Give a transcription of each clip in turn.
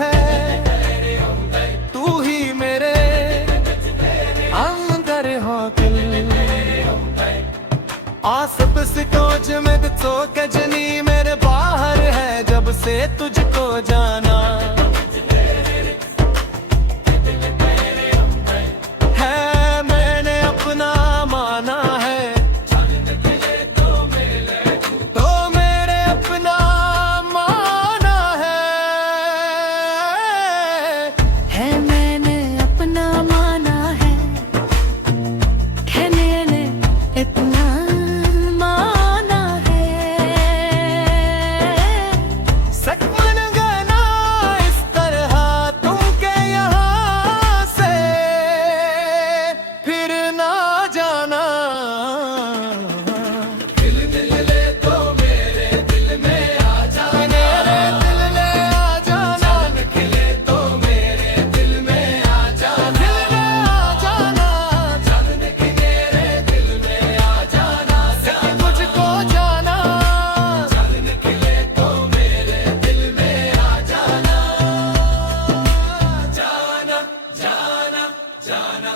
है तू ही मेरे अंदर हो दिल आसप सिकोच में तो कजनी मेरे बाहर है जब से तुझको जाना है मैंने अपना माना है तो मेरे अपना माना है मैंने अपना माना है मैंने इतना माना है सच मन गना इस तरह तुमके यहाँ से फिर ना जाना दिल ले तो मेरे दिल में आ जाना मेरे दिल में आ जाना खिले तो मेरे दिल में आ जाना दिल में आ जाना चांद के मेरे दिल में आ जाना तुझको जाना चांद खिले तो मेरे दिल में आ जाना जाना जाना जाना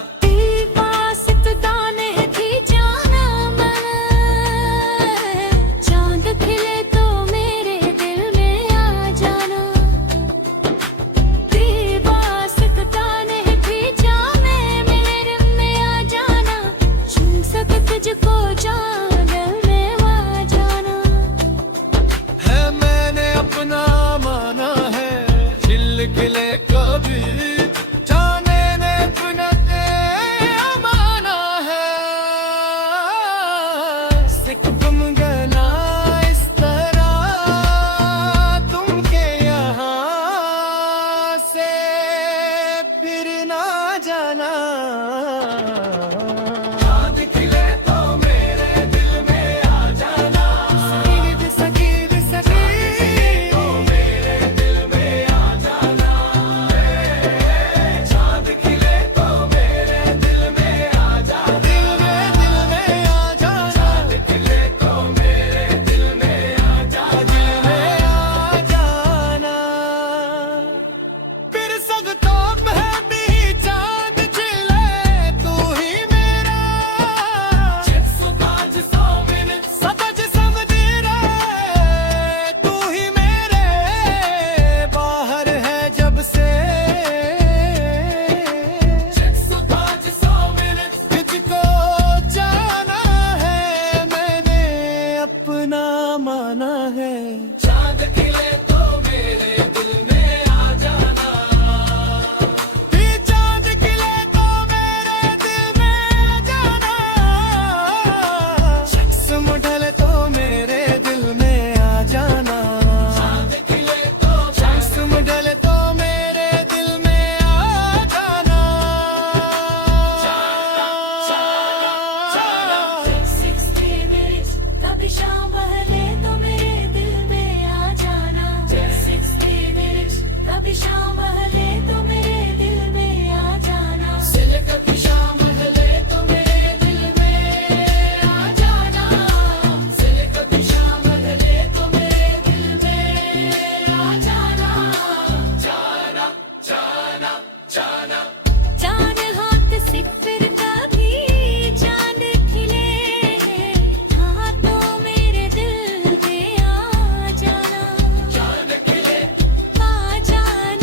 वास्ता नहीं थी जाना मैं चांद खिले तो मेरे दिल में आ जाना वास्ता नहीं थी जाने मेरे में आ जाना छू सके तुझको जान में आ जाना है मैंने अपना माना है खिल खिले कभी जाने ने अपना माना है सिक तुम गना इस तरह तुमके यहाँ से फिर ना जाना चांद खिले तो मेरे दिल में आ जाना सकीद सकीद सकीद तो मेरे दिल में आ जाना चांद खिले तो मेरे दिल में आ जाना दिल में आ जाना चांद खिले तो मेरे दिल में आ जाना दिल में आ जाना फिर सब तो मैं भी चांद खिले तू ही मेरा सुताज सोमिन सतज समझे तू ही मेरे बाहर है जब से सुताज सोमिन तुझको जाना है मैंने अपना माना है चांद खिले तो मेरे दिल में आ जाना चांद खिले तो मेरे दिल में आ जाना शख्स मुढले तो मेरे दिल में आ जाना चांद खिले तो शख्स मुढले तो मेरे दिल में आ जाना कभी शाम बहले तो मेरे दिल में आ जाना 60 मिनट कभी शाम बहले तो मेरे दिल में आ जाना कभी शाम ढले तो मेरे दिल में आ जाना कभी शाम ढले तो मेरे दिल में आ जाना जाना जाना जाना जान हाथ से फिर कभी जान खिले हाँ तो मेरे दिल में आ जाना चांद खिले आ जान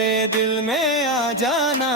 मेरे दिल में आ जाना।